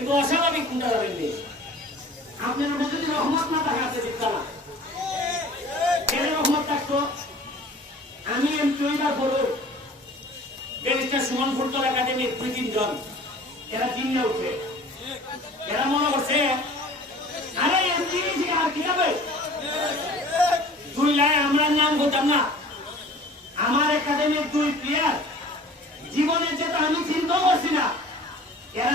কিন্তু অস্বাভাবিক কোনটা যাবেন নেই আপনার মধ্যে যদি রহমত না থাকে আছে বিদ্যালয় রহমত থাকতো, আমি ব্যারিস্টার সুমন একাডেমির দুই তিনজন। এরা উঠে। এরা মনে করছে, আরে এমপি আর কি হবে? দুই লাই আমরা নাম করতাম না। আমার একাডেমির দুই প্লেয়ার জীবনে যেটা আমি চিন্তাও করছি না এরা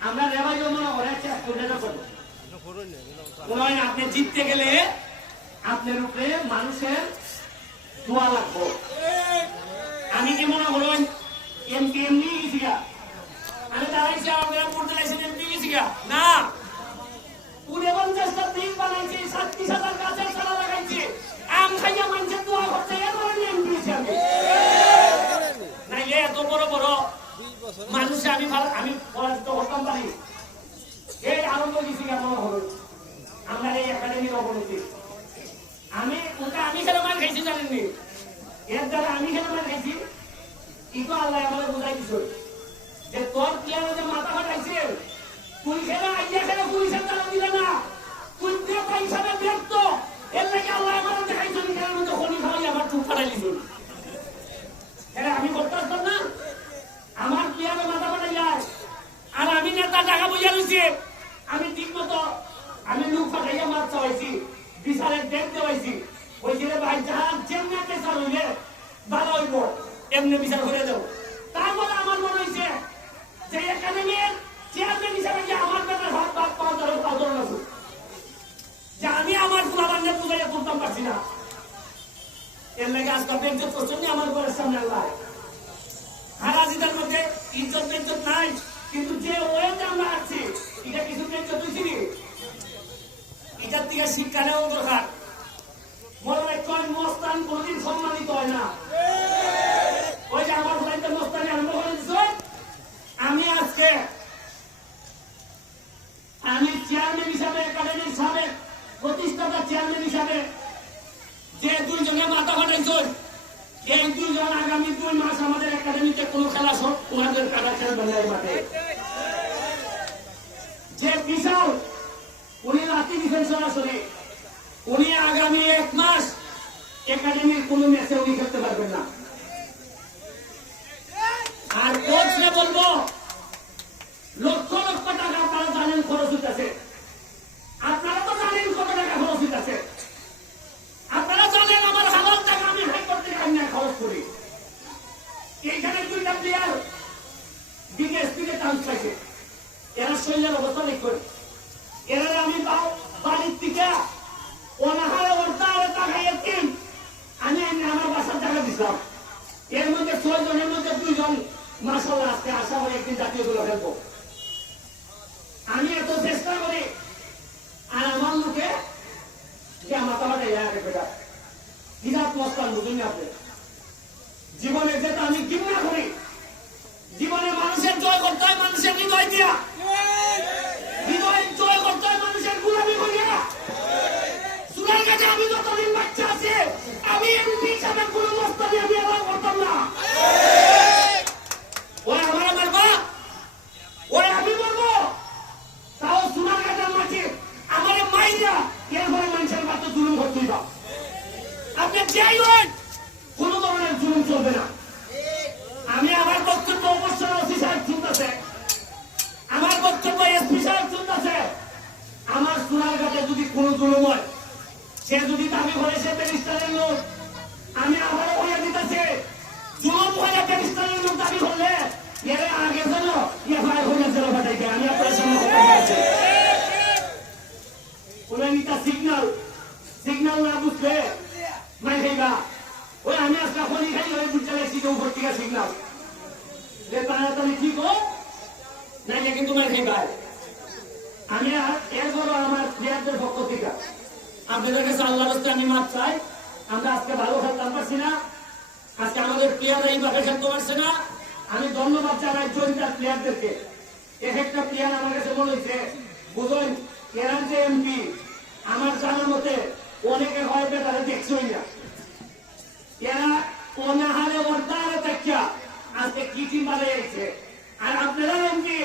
আমরা রেবাই মনে করে চেষ্টা করে করব। মনে আপনি জিততে গেলে আপনার উপরে মানুষের দোয়া লাগবো। আমি কি মনে করো এমপি এমনি গেছি গা আমি দাঁড়াইছি আমার পড়তে লাগছি এমপি গেছি গা না হাজার গাছের খাইয়া মানুষের দোয়া করছে এরপরে এমপি নাইলে এত বড় বড় মানুষ, আমি আমি করতাম এই আনন্দ দিছি কেমন হলো। আমরা এই একাডেমির অবনতি। আমি ওটা আমি কেন মার খাইছি জানেননি এর দ্বারা আমি কেন মার খাইছি। ইকো আল্লাহ আমাদের বুঝাই দিছ। যে তোর প্লেয়ারে যে মাথা ফাটাইছে, তুই খেলে, আইয়া খেলে, পুলিশের দ্বারা দিলে না। তুই নেতা হিসাবে ব্যক্ত এর লাগে আল্লাহ আমাদের দেখাইছ নিজের মধ্যে খনি খাওয়াই আমার চুপ ফাটাইলিছ এটা আমি করতে পারতাম না আমার প্লেয়ারে মাথা ফাটাই যায় আর আমি নেতা টাকা বুঝা রয়েছে আমি ঠিক মতো আমি লুক ফাটাইয়া মাছ চাইছি বিচারের ডেট দেওয়াইছি। ওই যে ভাই যাহার যেমনি পেশার হইলে ভালো হইব, এমনি বিচার করে দেব। তারপরে আমার মনে হয়েছে যে একাডেমির চেয়ারম্যান হিসাবে যে আমার বেটার হাত আছে? যে আমি আমার পারছি না। এর লাগে আমার ঘরের সামনে আল্লাহ। হারাজিদের মধ্যে ইজ্জত নাই, কিন্তু যে ওয়েতে আমরা আছি, এটা কিছু বেঞ্চত হয়েছি এটার থেকে শিক্ষা নেওয়া দরকার মনে রাখতে হয় মস্তান কোনদিন সম্মানিত হয় না ওই যে আমার ভাইতে মস্তানি আরম্ভ করে দিচ্ছে আমি আজকে আমি চেয়ারম্যান হিসাবে একাডেমির সাবেক প্রতিষ্ঠাতা চেয়ারম্যান হিসাবে যে দুইজনে মাথা ফাটাইছে এই দুইজন আগামী দুই মাস আমাদের একাডেমিতে কোনো খেলা সব ওনাদের খেলা খেলবে না মাঠে? যে বিশাল, উনি রাতি দিচ্ছেন সরাসরি উনি আগামী এক মাস একাডেমির কোন ম্যাচে উনি খেলতে পারবেন না। আর কোচকে বলব, লক্ষ লক্ষ টাকা আপনারা জানেন খরচ হইতেছে আপনারা তো জানেন কত টাকা খরচ হইতেছে আপনারা জানেন আমার হাজার টাকা আমি হাইকোর্ট থেকে আইনে খরচ করি এইখানে দুইটা প্লেয়ার বিকেএস থেকে চান্স পাইছে এরা শরীরের অবস্থা দেখবেন এরা আমি বাড়ির থেকে অনাহারে টাকা আমি আমার বাসার টাকা এর মধ্যে মধ্যে আজকে করি একদিন জাতীয় খেলব। আমি এত চেষ্টা করি, আর আমার মুখে যে মাথা মাথা ইয়া বেটা, বিরাট মস্তান বুঝুন আপনি। জীবনে যেটা আমি ঘৃণা করি, জীবনে মানুষের জয় করতে হয়, মানুষের হৃদয় দিয়া। হিসাবে ধরনের জুলুম অবশ্যই ওসি সাহেব আমার বক্তব্য এসপি সাহেব আমার সোনার ঘাটে যদি কোনো সে যদি দাবি করে সে ব্যারিস্টারের লোক আমি আবারও হয়ে দিতেছে জুলুম হয়ে ব্যারিস্টারের লোক দাবি করলে এর আগে যেন এফআইআর হয়ে যেন পাঠাইবে আমি আপনার সামনে কথা বলছি ওরা নিতা সিগন্যাল সিগন্যাল না বুঝলে খাইবা ওই আমি আজকে খনি খাই ওই বুঝতে লাগছি যে সিগন্যাল যে ঠিক আমি আর আমার প্লেয়ারদের পক্ষ থেকে আপনাদের কাছে আল্লাহ রাস্তে আমি চাই। আমরা আজকে ভালো খেলতে পারছি না। আজকে আমাদের প্লেয়াররা এইভাবে খেলতে পারছে না। আমি ধন্যবাদ জানাই জয়িতার প্লেয়ারদেরকে এক একটা প্লেয়ার আমার কাছে মনে হয়েছে, বুঝলেন এরান যে এমপি, আমার জানার মতে অনেকে হয়তো তারা দেখছই না এরা অনাহারে অর্ধারে দেখিয়া আজকে কিটি মারে গেছে আর আপনারা এমপি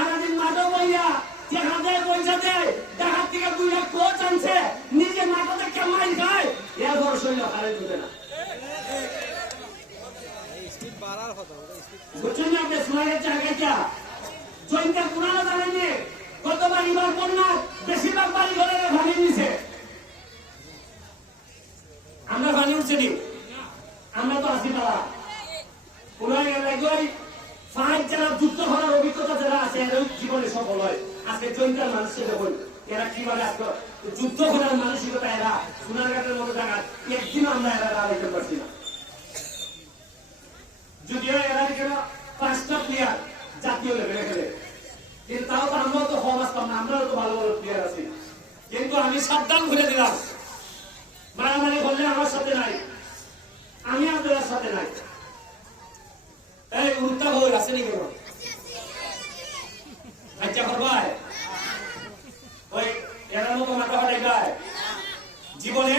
আমাদের মাদক বইয়া যেখান থেকে পয়সা দেয় দেখার থেকে দুই লাখ কোচ আনছে নিজে মাথা থেকে মাইল খায় এর বড় শৈল হারে দিবে না অভিজ্ঞতা যারা আছে এরা জীবনে সফল হয়। আজকে জয়িতার মানুষের যখন এরা কীভাবে আজকে যুদ্ধ করার মানসিকতা, এরা সোনারঘাটের মতো জায়গা একদিন আমরা এরা দাঁড়াইতে পারছি না। যদিও এরা কেন পাঁচটা প্লেয়ার জাতীয় লেভেলে খেলে। কিন্তু তাও তো আমরাও তো হওয়া আসতাম না, আমরাও তো ভালো ভালো প্লেয়ার আছি। কিন্তু আমি সাবধান ঘুরে দিলাম। মারামারি করলে আমার সাথে নাই। আমি আপনার সাথে নাই। এই উত্তা হয়ে আছে নাকি আচ্ছা করবাই ওই এরার মতো মাথা ফাটাই গায় জীবনে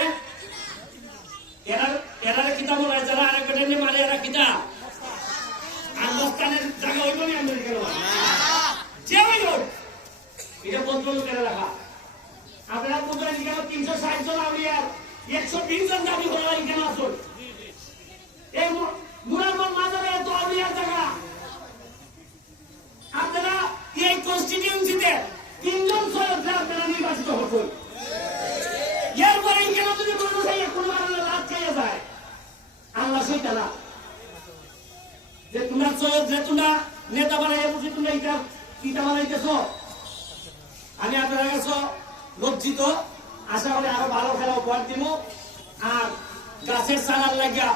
এরা এরা কিতা মনে হয় যারা আরেক বেটেন মারে এরা কিতা আন্দোলনের জায়গা হইব না আমি কেন যে হইব এটা করে রাখা? আপনারা বুঝলেন কেন তিনশো ষাট জন আউলিয়ার একশো বিশ জন দাবি করে কেন আসুন। এই মুরারমন মাজারে এত আউলিয়ার জায়গা আপনারা এই কনস্টিটিউন্সিতে তিনজন সদস্য আপনারা নির্বাচিত হচ্ছেন। এরপরে কেন যদি কোনো জায়গায় কোনো আল্লাহ রাত খাইয়া যায়? আল্লাহ সইতা না যে তোমরা সৈয়দ যে তোমরা নেতা বানাইয়া বুঝি তোমরা এটা কিটা বানাইতেছ। আমি আপনার কাছে লজ্জিত। আশা করি আরও ভালো খেলা উপহার দিব আর গাছের চালার লাগিয়া